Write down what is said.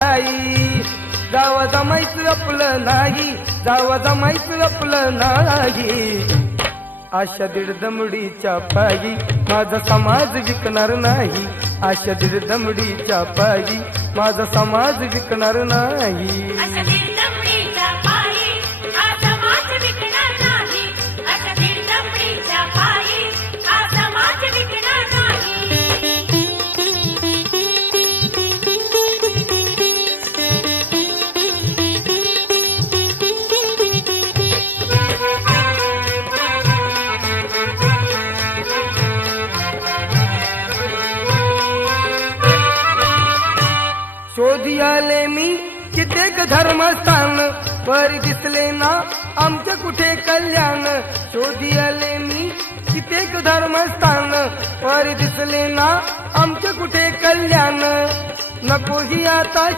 नाही जावा जमायचं आपलं नाही, जावा जमायचं आपलं नाही. आशा दीड दमडीच्या पायी माझा समाज विकणार नाही, आशा दीड दमडीच्या पायी माझा समाज विकणार नाही. आशा दीड दमडीच्या पायी हा समाज विकणार नाही, आशा दीड दमडीच्या पायी हा समाज विकणार नाही. शोधी आले मी कित्येक धर्मस्थान, परी दिसले ना आमचे कुठे कल्याण. शोधी आले मी कित्येक धर्मस्थान, परी दिसले ना आमचे कुठे कल्याण. नको ही आता